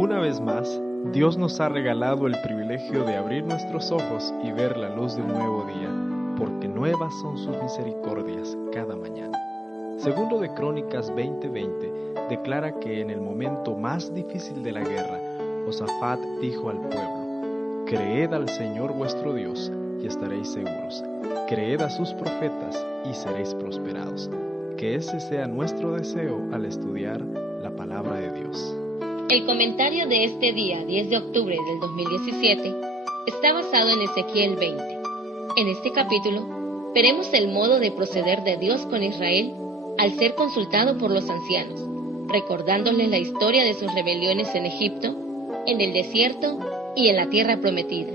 Una vez más, Dios nos ha regalado el privilegio de abrir nuestros ojos y ver la luz de un nuevo día, porque nuevas son sus misericordias cada mañana. Segundo de Crónicas 20:20 declara que en el momento más difícil de la guerra, Josafat dijo al pueblo: «Creed al Señor vuestro Dios y estaréis seguros. Creed a sus profetas y seréis prosperados». Que ese sea nuestro deseo al estudiar la palabra de Dios. El comentario de este día, 10 de octubre del 2017, está basado en Ezequiel 20. En este capítulo, veremos el modo de proceder de Dios con Israel al ser consultado por los ancianos, recordándoles la historia de sus rebeliones en Egipto, en el desierto y en la tierra prometida,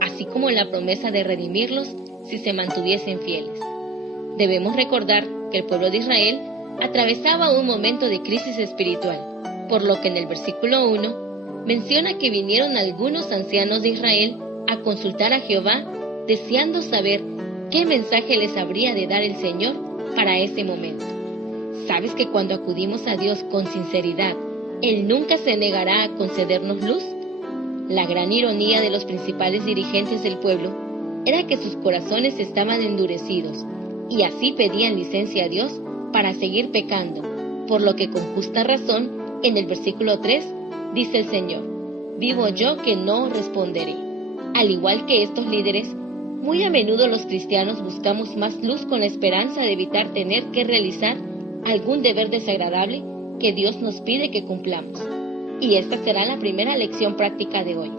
así como la promesa de redimirlos si se mantuviesen fieles. Debemos recordar que el pueblo de Israel atravesaba un momento de crisis espiritual, por lo que en el versículo 1 menciona que vinieron algunos ancianos de Israel a consultar a Jehová, deseando saber qué mensaje les habría de dar el Señor para ese momento. ¿Sabes que cuando acudimos a Dios con sinceridad, Él nunca se negará a concedernos luz? La gran ironía de los principales dirigentes del pueblo era que sus corazones estaban endurecidos, y así pedían licencia a Dios para seguir pecando, por lo que con justa razón, en el versículo 3, dice el Señor: «Vivo yo que no responderé». Al igual que estos líderes, muy a menudo los cristianos buscamos más luz con la esperanza de evitar tener que realizar algún deber desagradable que Dios nos pide que cumplamos. Y esta será la primera lección práctica de hoy.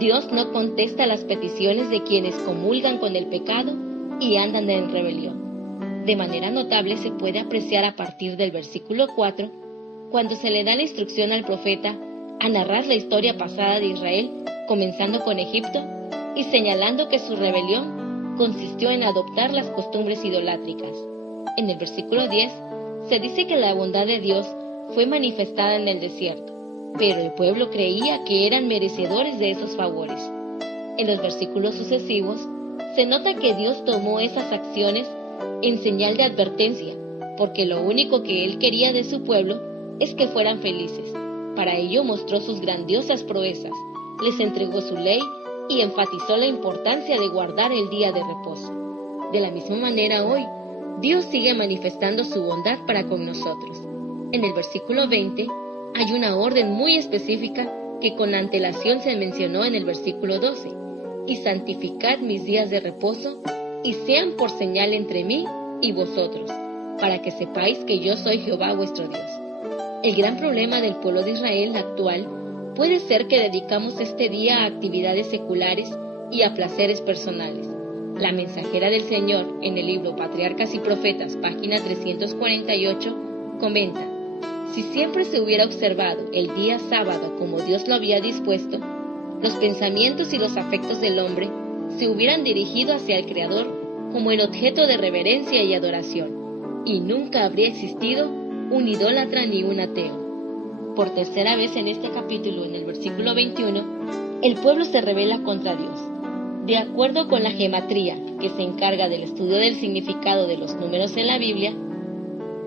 Dios no contesta las peticiones de quienes comulgan con el pecado y andan en rebelión. De manera notable se puede apreciar a partir del versículo 4, cuando se le da la instrucción al profeta a narrar la historia pasada de Israel, comenzando con Egipto y señalando que su rebelión consistió en adoptar las costumbres idolátricas. En el versículo 10 se dice que la bondad de Dios fue manifestada en el desierto, pero el pueblo creía que eran merecedores de esos favores. En los versículos sucesivos se nota que Dios tomó esas acciones en señal de advertencia, porque lo único que Él quería de su pueblo es que fueran felices. Para ello mostró sus grandiosas proezas, les entregó su ley y enfatizó la importancia de guardar el día de reposo. De la misma manera hoy, Dios sigue manifestando su bondad para con nosotros. En el versículo 20 hay una orden muy específica que con antelación se mencionó en el versículo 12: «Y santificad mis días de reposo, y sean por señal entre mí y vosotros, para que sepáis que yo soy Jehová vuestro Dios». El gran problema del pueblo de Israel actual puede ser que dedicamos este día a actividades seculares y a placeres personales. La mensajera del Señor, en el libro Patriarcas y Profetas, página 348, comenta: «Si siempre se hubiera observado el día sábado como Dios lo había dispuesto, los pensamientos y los afectos del hombre se hubieran dirigido hacia el Creador como el objeto de reverencia y adoración, y nunca habría existido un idólatra ni un ateo». Por tercera vez en este capítulo, en el versículo 21, el pueblo se rebela contra Dios. De acuerdo con la gematría, que se encarga del estudio del significado de los números en la Biblia,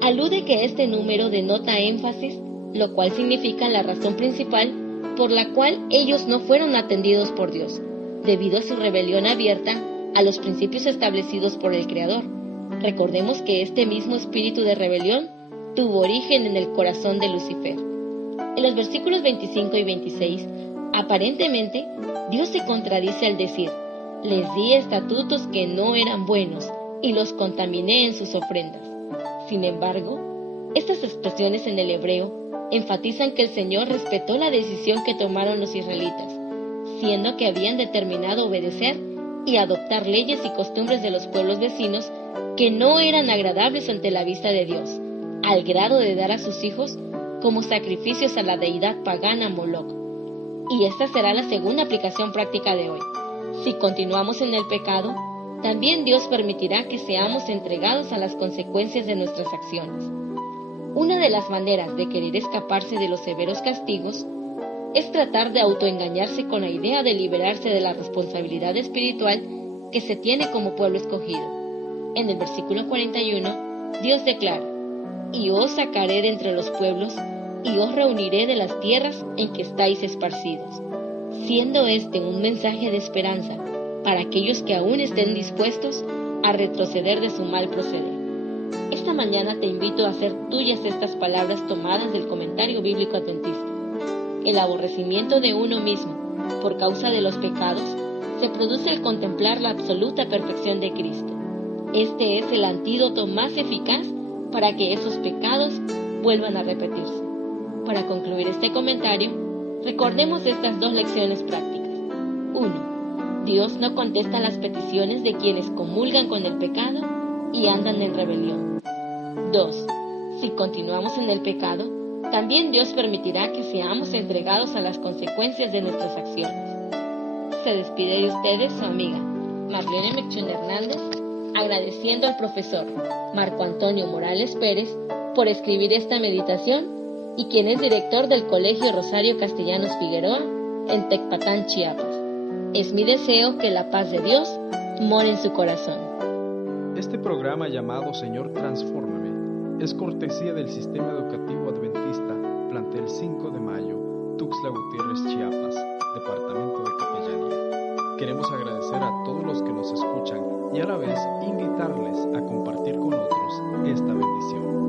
alude que este número denota énfasis, lo cual significa la razón principal por la cual ellos no fueron atendidos por Dios, debido a su rebelión abierta a los principios establecidos por el Creador. Recordemos que este mismo espíritu de rebelión tuvo origen en el corazón de Lucifer. En los versículos 25 y 26, aparentemente, Dios se contradice al decir: «Les di estatutos que no eran buenos, y los contaminé en sus ofrendas». Sin embargo, estas expresiones en el hebreo enfatizan que el Señor respetó la decisión que tomaron los israelitas, siendo que habían determinado obedecer y adoptar leyes y costumbres de los pueblos vecinos que no eran agradables ante la vista de Dios, al grado de dar a sus hijos como sacrificios a la deidad pagana Moloch. Y esta será la segunda aplicación práctica de hoy. Si continuamos en el pecado, también Dios permitirá que seamos entregados a las consecuencias de nuestras acciones. Una de las maneras de querer escaparse de los severos castigos es tratar de autoengañarse con la idea de liberarse de la responsabilidad espiritual que se tiene como pueblo escogido. En el versículo 41, Dios declara: «Y os sacaré de entre los pueblos, y os reuniré de las tierras en que estáis esparcidos, siendo este un mensaje de esperanza para aquellos que aún estén dispuestos a retroceder de su mal proceder. Esta mañana te invito a hacer tuyas estas palabras tomadas del comentario bíblico adventista. El aborrecimiento de uno mismo por causa de los pecados se produce al contemplar la absoluta perfección de Cristo. Este es el antídoto más eficaz para que esos pecados vuelvan a repetirse. Para concluir este comentario, recordemos estas dos lecciones prácticas. 1. Dios no contesta las peticiones de quienes comulgan con el pecado y andan en rebelión. 2. Si continuamos en el pecado, también Dios permitirá que seamos entregados a las consecuencias de nuestras acciones. Se despide de ustedes su amiga Marlene Mechún Hernández, agradeciendo al profesor Marco Antonio Morales Pérez por escribir esta meditación y quien es director del Colegio Rosario Castellanos Figueroa en Tecpatán, Chiapas. Es mi deseo que la paz de Dios more en su corazón. Este programa llamado Señor Transfórmame es cortesía del Sistema Educativo Adventista Plantel 5 de Mayo, Tuxtla Gutiérrez, Chiapas, Departamento de Capellanía. Queremos agradecer a todos los que nos escuchan y a la vez invitarles a compartir con otros esta bendición.